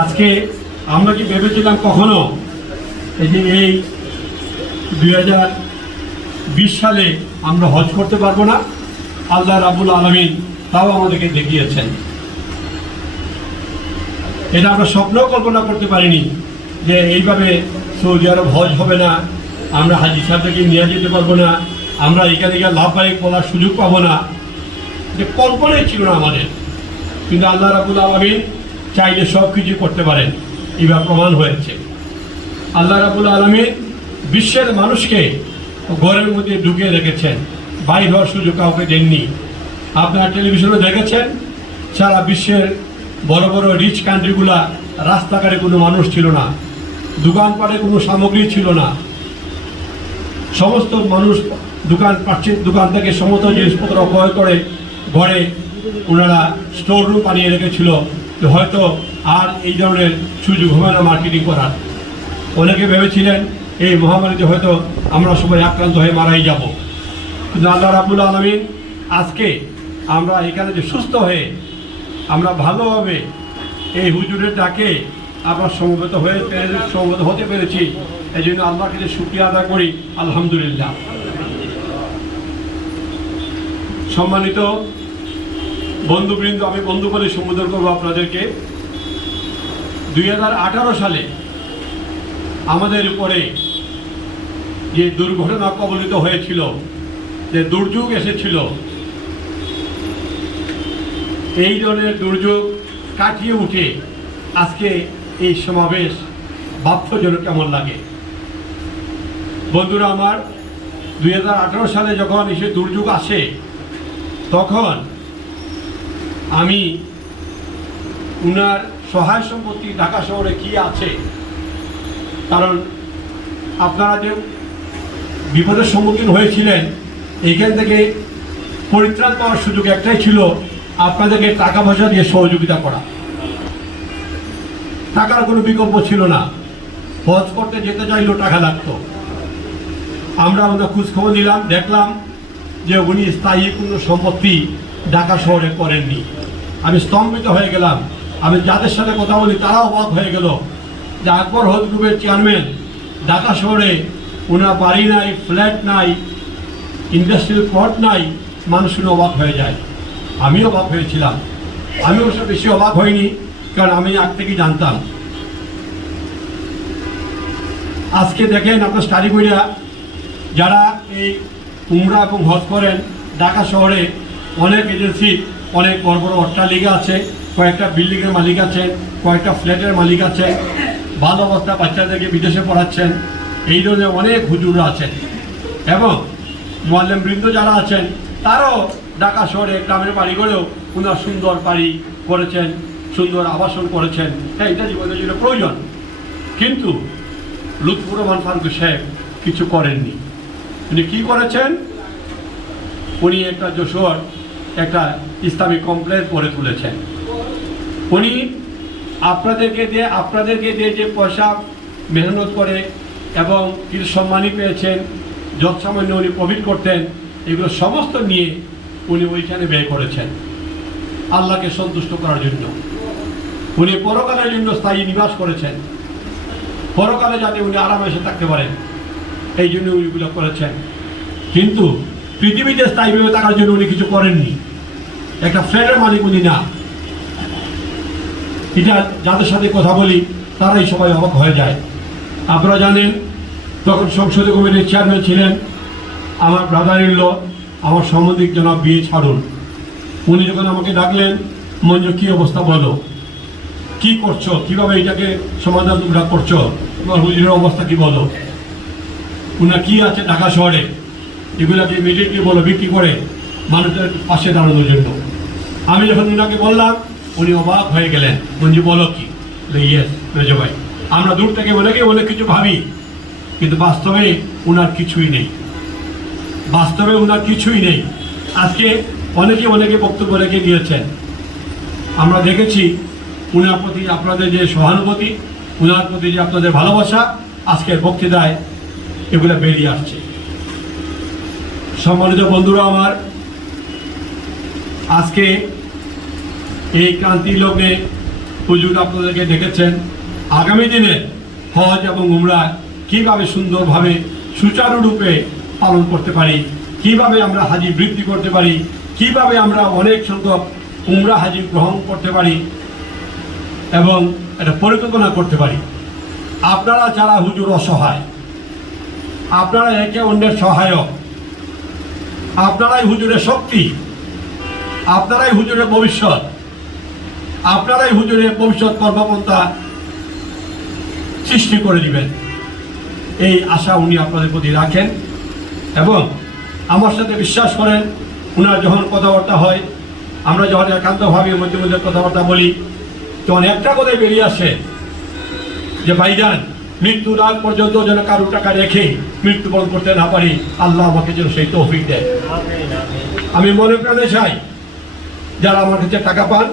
আজকে আমরা কি ভেবেছিলাম কখনো এই যে এই 2020 সালে আমরা হজ করতে পারবো না? আল্লাহ রাব্বুল আলামিন তাও আমাদেরকে দেখিয়েছেন। এটা আমরা স্বপ্নেও কল্পনা করতে পারিনি যে এইভাবে সৌদি আরব হজ হবে না, আমরা হাজি সাহেবকে নিয়ে যেতে পারবো না, আমরা এখানে গিয়ে লাভবাহিক বলার সুযোগ পাবো না, যে কল্পনাই ছিল না আমাদের। কিন্তু আল্লাহ রাব্বুল আলামিন চাইলে সব কিছু করতে পারেন, এবার প্রমাণ হয়েছে। আল্লাহ রাব্বুল আলামিন বিশ্বের মানুষকে ঘরের মধ্যে ঢুকিয়ে রেখেছেন, বাইর হওয়ার সুযোগ কাউকে দেননি। আপনারা টেলিভিশনে দেখেছেন সারা বিশ্বের বড় বড় রিচ কান্ট্রিগুলা রাস্তাঘাটে কোনো মানুষ ছিল না, দোকানপাটে কোনো সামগ্রী ছিল না, সমস্ত মানুষ দোকান থেকে সমস্ত জিনিসপত্র ক্রয় করে ঘরে ওনারা স্টোর রুম বানিয়ে রেখেছিল। হয়তো আর এই ধরনের সুযোগ হবে না মার্কেটিং করার। অনেকে ভেবেছিলেন এই মহামারীতে হয়তো আমরা সবাই আক্রান্ত হয়ে মারাই যাব, কিন্তু আল্লাহ রাব্বুল আলামিন আজকে আমরা এখানে যে সুস্থ হয়ে আমরা ভালোভাবে এই হুজুরের ডাকে আবার সমবেত হতে পেরেছি, এই জন্য আল্লাহকে যে শুকরিয়া আদায় করি, আলহামদুলিল্লাহ। সম্মানিত বন্ধুবৃন্দ, আমি বন্ধু বলে সম্বোধন করবো আপনাদেরকে। 2018 সালে আমাদের উপরে যে দুর্ঘটনা কবলিত হয়েছিল, যে দুর্যোগ এসেছিল, এই ধরনের দুর্যোগ কাটিয়ে উঠে আজকে এই সমাবেশ ভাবতে যেন কেমন লাগে। বন্ধুরা আমার, 2018 সালে যখন এসে দুর্যোগ আসে তখন আমি উনার সহায় সম্পত্তি ঢাকা শহরে কি আছে, কারণ আপনারা যে বিপদের সম্মুখীন হয়েছিলেন এইখান থেকে পরিত্রাণ পাওয়ার সুযোগ একটাই ছিল, আপনাদেরকে টাকা পয়সা দিয়ে সহযোগিতা করা। টাকার কোনো বিকল্প ছিল না, হজ করতে যেতে চাইলেও টাকা লাগতো। আমরা ওনার খোঁজখবর নিলাম, দেখলাম যে উনি স্থায়ী কোনো সম্পত্তি ঢাকা শহরে করেননি। আমি স্তম্ভিত হয়ে গেলাম। আমি যাদের সাথে কথা বলি তারাও অবাক হয়ে গেল যে আকবর হজ গ্রুপের চেয়ারম্যান ঢাকা শহরে ওনার বাড়ি নাই, ফ্ল্যাট নাই, ইন্ডাস্ট্রিয়াল প্লট নাই। মানুষ শুনে অবাক হয়ে যায়। আমিও অবাক হয়েছিলাম। আমি অবশ্য বেশি অবাক হইনি, কারণ আমি আগ থেকেই জানতাম। আজকে দেখেন আপনার স্টাডি কইরা যারা এই উমরা এবং হজ করেন, ঢাকা শহরে অনেক এজেন্সি, অনেক বড় বড় অট্টালিকা আছে, কয়েকটা বিল্ডিংয়ের মালিক আছেন, কয়েকটা ফ্ল্যাটের মালিক আছেন, ভালো অবস্থা বাচ্চাদেরকে বিদেশে পড়াচ্ছেন। এই ধরনের অনেক হুজুররা আছেন এবং মুআল্লিম বৃন্দ যারা আছেন তারাও ঢাকা শহরে গ্রামের বাড়ি করেও ওনার সুন্দর বাড়ি করেছেন, সুন্দর আবাসন করেছেন। হ্যাঁ, এটা জীবনের জন্য প্রয়োজন। কিন্তু লুৎফুর রহমান ফারুকী সাহেব কিছু করেননি। উনি কী করেছেন? উনি একটা যশোর একটা ইসলামিক কমপ্লেক্স গড়ে তুলেছেন। উনি আপনাদেরকে দিয়ে যে পয়সা মেহনত করে এবং কিছু সম্মানই পেয়েছেন, যত সামান্য উনি প্রফিট করতেন, এগুলো সমস্ত নিয়ে উনি ওইখানে ব্যয় করেছেন আল্লাহকে সন্তুষ্ট করার জন্য। উনি পরকালের জন্য স্থায়ী নিবাস করেছেন, পরকালে যাতে উনি আরামে এসে থাকতে পারেন, এই জন্য উনিগুলো করেছেন। কিন্তু পৃথিবীতে স্থায়ীভাবে থাকার জন্য উনি কিছু করেননি। একটা ফ্ল্যাটের মালিক উনি না। এটা যাদের সাথে কথা বলি তারাই সবাই অবাক হয়ে যায়। আপনারা জানেন তখন সংসদীয় কমিটির চেয়ারম্যান ছিলেন আমার ব্রাদার ইন ল, আমার সম্বন্ধিক জনাব বিয়ে ছাড়ুন। উনি যখন আমাকে ডাকলেন, মঞ্জু কী অবস্থা বলো, কি করছো, কিভাবে এটাকে সমাধান তোমরা করছো, তোমার হুজুরের অবস্থা কি বলো, উনার কি আছে ঢাকা শহরে, এগুলাকে ইমিডিয়েটলি বলো বিক্রি করে মানুষের পাশে দাঁড়ানোর জন্য। আমি যখন উনাকে বললাম উনি অবাক হয়ে গেলেন। মঞ্জু বলো কি? ইয়েস মেজো ভাই, আমরা দূর থেকে অনেক কিছু ভাবি, কিন্তু বাস্তবে উনার কিছুই নেই। বাস্তবে উনার কিছুই নেই। আজকে অনেকে বক্তব্য রেখে দিয়েছেন। আমরা দেখেছি উনার প্রতি আপনাদের যে সহানুভূতি, উনার প্রতি যে আপনাদের ভালোবাসা, আজকের বক্তৃতায় এগুলো বেরিয়ে আসছে। সম্মানিত বন্ধুরা আমার, আজকে এই ক্রান্তি লগ্নে হুজুর আপনাদেরকে ডেকেছেন আগামী দিনে হজ এবং উমরা কীভাবে সুন্দরভাবে সুচারুরূপে পালন করতে পারি, কিভাবে আমরা হাজি বৃদ্ধি করতে পারি, কিভাবে আমরা অনেক সংখ্যক উমরা হাজি গ্রহণ করতে পারি এবং এটা পরিকল্পনা করতে পারি। আপনারা যারা হুজুর অসহায়, আপনারা একে অন্যের সহায়ক, আপনারাই হুজুরের শক্তি, আপনারাই হুজুরের ভবিষ্যৎ, আপনারাই হুজুরের ভবিষ্যৎ কর্মপন্থা সৃষ্টি করে দিবেন, এই আশা উনি আপনাদের প্রতি রাখেন। এবং আমার সাথে বিশ্বাস করেন, ওনার যখন কথাবার্তা হয়, আমরা যখন একান্তভাবে মধ্যে মধ্যে কথাবার্তা বলি, তখন একটা কথাই বেরিয়ে আসে যে ভাইজান, মৃত্যুর আগ পর্যন্ত যেন কারো টাকা রেখে মৃত্যুবরণ করতে না পারি, আল্লাহ আমাকে যেন সেই তৌফিক দেয়। আমি মনে প্রাণে চাই যারা আমার কাছে টাকা পান,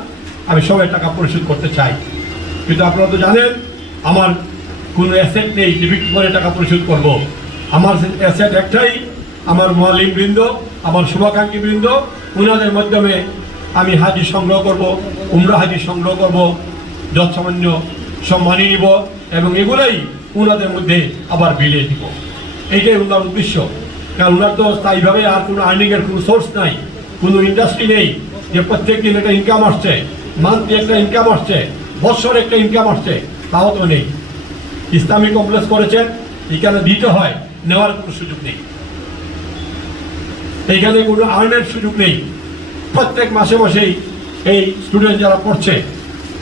আমি সবাই টাকা পরিশোধ করতে চাই, কিন্তু আপনারা তো জানেন আমার কোনো অ্যাসেট নেই যে বিক্রি করে টাকা পরিশোধ করব। আমার অ্যাসেট একটাই, আমার মুআল্লিম বৃন্দ, আমার শুভাকাঙ্ক্ষী বৃন্দ, ওনাদের মাধ্যমে আমি হাজি সংগ্রহ করব, উমরা হাজি সংগ্রহ করব, যৎসামান্য সম্মানী নিব এবং এগুলোই ওনাদের মধ্যে আবার বিলিয়ে দিব। এইটাই ওনার উদ্দেশ্য। কারণ ওনার তো স্থায়ীভাবে আর কোনো আর্নিংয়ের কোনো সোর্স নাই, কোনো ইন্ডাস্ট্রি নেই যে প্রত্যেক দিন একটা ইনকাম আসছে, মান্থলি একটা ইনকাম আসছে, বছর একটা ইনকাম আসছে, তাও তো নেই। ইসলামিক কমপ্লেক্স করেছেন, এখানে দিতে হয়, নেওয়ার কোনো সুযোগ নেই, এইখানে কোনো আর্নের সুযোগ নেই। প্রত্যেক মাসে মাসেই এই স্টুডেন্ট যারা পড়ছে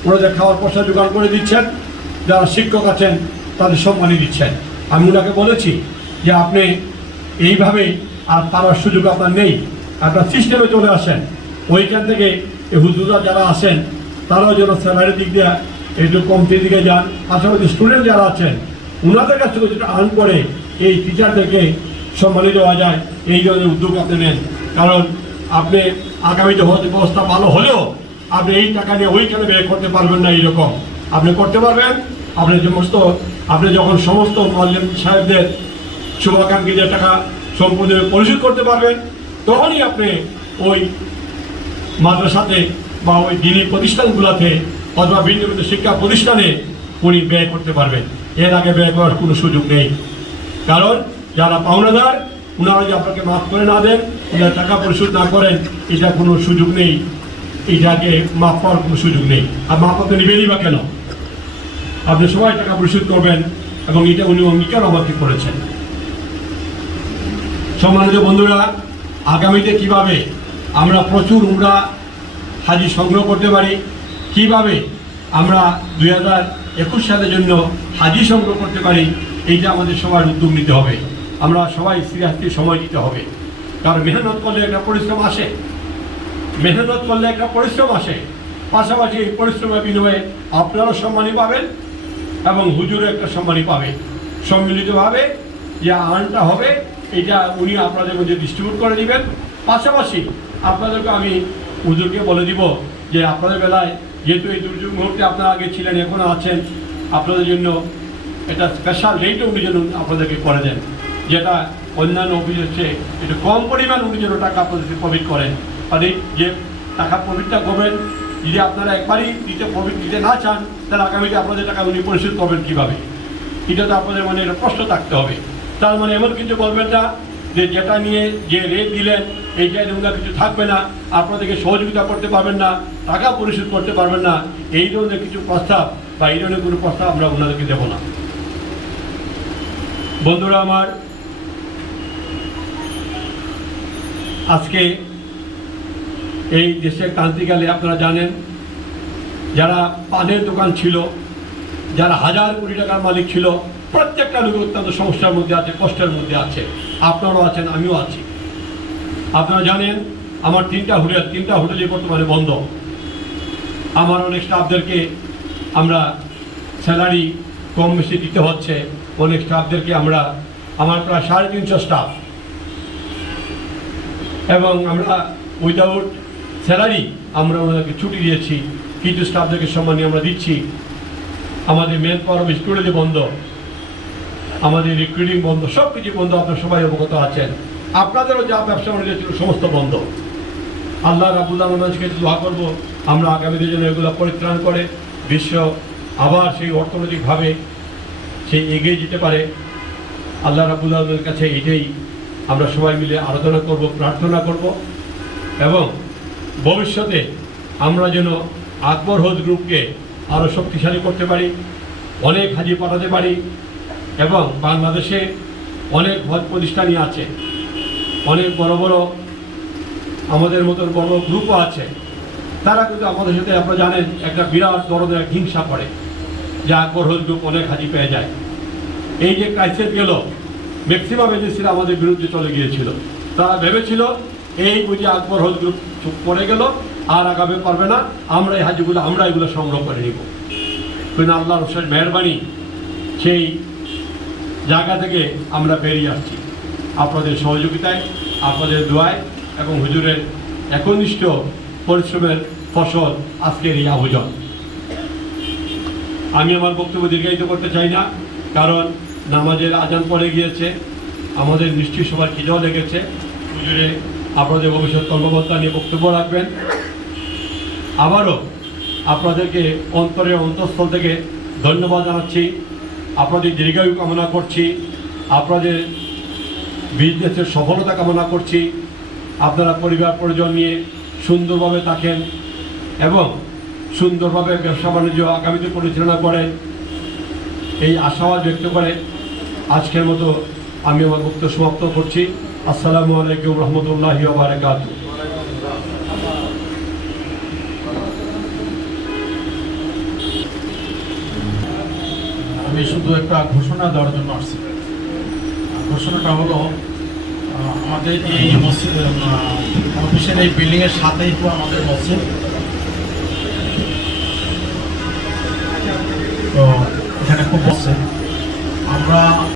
ওনাদের খাওয়ার পয়সা জোগাড় করে দিচ্ছেন, যারা শিক্ষক আছেন তাদের সম্মানী দিচ্ছেন। আমি ওনাকে বলেছি যে আপনি এইভাবে আর পাওয়ার সুযোগ আপনার নেই, আপনার সিস্টেমে চলে আসেন, ওইখান থেকে এই হুজুরা যারা আসেন তারাও যেন স্যালারির দিক দিয়ে একটু কমতির দিকে যান, পাশাপাশি স্টুডেন্ট যারা আছেন ওনাদের কাছ থেকে যেটা আর্ন করে এই টিচারদেরকে সম্মানী দেওয়া যায়, এই ধরনের উদ্যোগ আপনি নেন। কারণ আপনি আগামীতে হজ ব্যবস্থা ভালো হলেও আপনি এই টাকা নিয়ে ওইখানে ব্যয় করতে পারবেন না, এইরকম আপনি করতে পারবেন। আপনি যখন সমস্ত মুআল্লিম সাহেবদের শুভাকাঙ্ক্ষীদের টাকা সম্পূর্ণ পরিশোধ করতে পারবেন, তখনই আপনি ওই মাদ্রাসাতে বা ওই দিনী প্রতিষ্ঠানগুলোতে অথবা ভিন্ন ভিন্ন শিক্ষা প্রতিষ্ঠানে উনি ব্যয় করতে পারবেন। এর আগে ব্যয় করার কোনো সুযোগ নেই। কারণ যারা পাওনাদার ওনারা যদি আপনাকে মাফ করে না দেন, ওনারা টাকা পরিশোধ না করেন, এটা কোনো সুযোগ নেই, এটাকে মাফ পাওয়ার কোনো সুযোগ নেই। আর মাফ আপনি নেবেনই বা কেন? আপনি সবাই টাকা পরিশোধ করবেন এবং এটা উনি অঙ্গীকার আমাকে করেছেন। সম্মানিত বন্ধুরা, আগামীতে কিভাবে আমরা প্রচুর উমরা হাজি সংগ্রহ করতে পারি, কিভাবে আমরা 2021 সালের জন্য হাজি সংগ্রহ করতে পারি, এইটা আমাদের সবার উদ্যোগ নিতে হবে। আমরা সবাই সিরিয়াসলি সময় দিতে হবে। কারণ মেহনত করলে একটা পরিশ্রম আসে, মেহনত করলে একটা পরিশ্রম আসে, পাশাপাশি এই পরিশ্রমের বিনিময়ে আপনারাও সম্মানী পাবেন এবং হুজুরও একটা সম্মানী পাবে। সম্মিলিতভাবে যে আর্নটা হবে এটা উনি আপনাদের মধ্যে ডিস্ট্রিবিউট করে দিবেন। পাশাপাশি আপনাদেরকে আমি হুজুরকে বলে দিব যে আপনাদের বেলায় যেহেতু এই দুর্যোগ মুহূর্তে আপনারা আগে ছিলেন, এখনও আছেন, আপনাদের জন্য এটা স্পেশাল রেটও উনি যেন আপনাদেরকে করে দেন, যেটা অন্যান্য অফিসের চেয়ে একটু কম পরিমাণ উনি যেন টাকা আপনাদেরকে প্রফিট করেন। মানে যে টাকা প্রফিটটা করবেন, যদি আপনারা একবারই প্রফিট দিতে না চান, তাহলে আগামীতে আপনাদের টাকা উনি পরিশোধ করবেন কীভাবে? এটা তো আপনাদের মনে একটা প্রশ্ন থাকতে হবে। তার মানে এমন কিছু বলবেন না যে যেটা নিয়ে যে রেট দিলেন এইটা ওনার কিছু থাকবে না, আপনাদেরকে সহযোগিতা করতে পারবেন না, টাকা পরিশোধ করতে পারবেন না, এই ধরনের কিছু প্রস্তাব বা এই ধরনের কোনো প্রস্তাব আমরা ওনাদেরকে দেব না। বন্ধুরা আমার, আজকে এই দেশের ক্রান্তিকালে আপনারা জানেন যারা পানের দোকান ছিল, যারা হাজার কোটি টাকার মালিক ছিল, প্রত্যেকটা লোক অত্যন্ত সমস্যার মধ্যে আছে, কষ্টের মধ্যে আছে। আপনারাও আছেন, আমিও আছি। আপনারা জানেন আমার তিনটা হোটেলই বর্তমানে বন্ধ। আমার অনেক স্টাফদেরকে আমরা স্যালারি কম বেশি দিতে হচ্ছে, অনেক স্টাফদেরকে আমার প্রায় 350 স্টাফ, এবং আমরা উইদাউট স্যালারি আমরা ওনাদেরকে ছুটি দিয়েছি, কিছু স্টাফদেরকে সম্মানী আমরা দিচ্ছি। আমাদের মেন পাওয়ার স্টুডিও বন্ধ, আমাদের রিক্রুটিং বন্ধ, সব কিছু বন্ধ। আপনারা সবাই অবগত আছেন। আপনাদেরও যা ব্যবসা বাণিজ্য ছিল সমস্ত বন্ধ। আল্লাহ রাব্বুল আলামিনের কাছে দোয়া করবো আমরা আগামী দিনে এগুলো পরিত্রাণ করে বিশ্ব আবার সেই অর্থনৈতিকভাবে সেই এগিয়ে যেতে পারে। আল্লাহ রাব্বুল আলামিনের কাছে এটাই আমরা সবাই মিলে আরাধনা করব, প্রার্থনা করব এবং ভবিষ্যতে আমরা যেন আকবর হজ গ্রুপকে আরও শক্তিশালী করতে পারি, অনেক হাজি পাঠাতে পারি এবং বাংলাদেশে অনেক হজ প্রতিষ্ঠানই আছে, অনেক বড় বড় আমাদের মতন বড় গ্রুপও আছে। তারা কিন্তু আমাদের সাথে আপনারা জানেন একটা বিরাট ধরনের হিংসা করে যে আকবর হজ গ্রুপ অনেক হাজি পেয়ে যায়। এই যে ক্রাইসিস গেল, ম্যাক্সিমাম এজেন্সিরা আমাদের বিরুদ্ধে চলে গিয়েছিল। তারা ভেবেছিল এই বুঝে আকবর হজ গ্রুপ চুপ করে গেল, আর আগামী পারবে না, আমরা এই হাজিগুলো আমরা এগুলো সংগ্রহ করে নিব। কিন্তু আল্লাহর অশেষ মেহেরবানি, সেই জায়গা থেকে আমরা বেরিয়ে আসছি আপনাদের সহযোগিতায়, আপনাদের দোয়ায় এবং হুজুরের একনিষ্ঠ পরিশ্রমের ফসল আজকের এই আয়োজন। আমি আমার বক্তব্য দীর্ঘায়িত করতে চাই না, কারণ নামাজের আজান পড়ে গিয়েছে, আমাদের নিশ্চয়ই সবার খিদেও লেগেছে। হুজুরে আপনাদের ভবিষ্যৎ কর্মকর্তা নিয়ে বক্তব্য রাখবেন। আবারও আপনাদেরকে অন্তঃস্থল থেকে ধন্যবাদ জানাচ্ছি, আপনাদের দীর্ঘায়ু কামনা করছি, আপনাদের বিজনেসের সফলতা কামনা করছি। আপনারা পরিবার পরিজন নিয়ে সুন্দরভাবে থাকেন এবং সুন্দরভাবে ব্যবসা বাণিজ্য আগামীতে পরিচালনা করেন, এই আশাবাদ ব্যক্ত করে আজকের মতো আমি আমার বক্তব্য সমাপ্ত করছি। আসসালামু আলাইকুম রহমতুল্লাহি ওয়া বারাকাতুহু। আমি শুধু একটা ঘোষণা দেওয়ার জন্য আসছি। ঘোষণাটা হলো, আমাদের এই মসজিদ অফিসের এই বিল্ডিংয়ের সাথেই তো আমাদের মসজিদ। তো এখানে খুব মসজিদ আমরা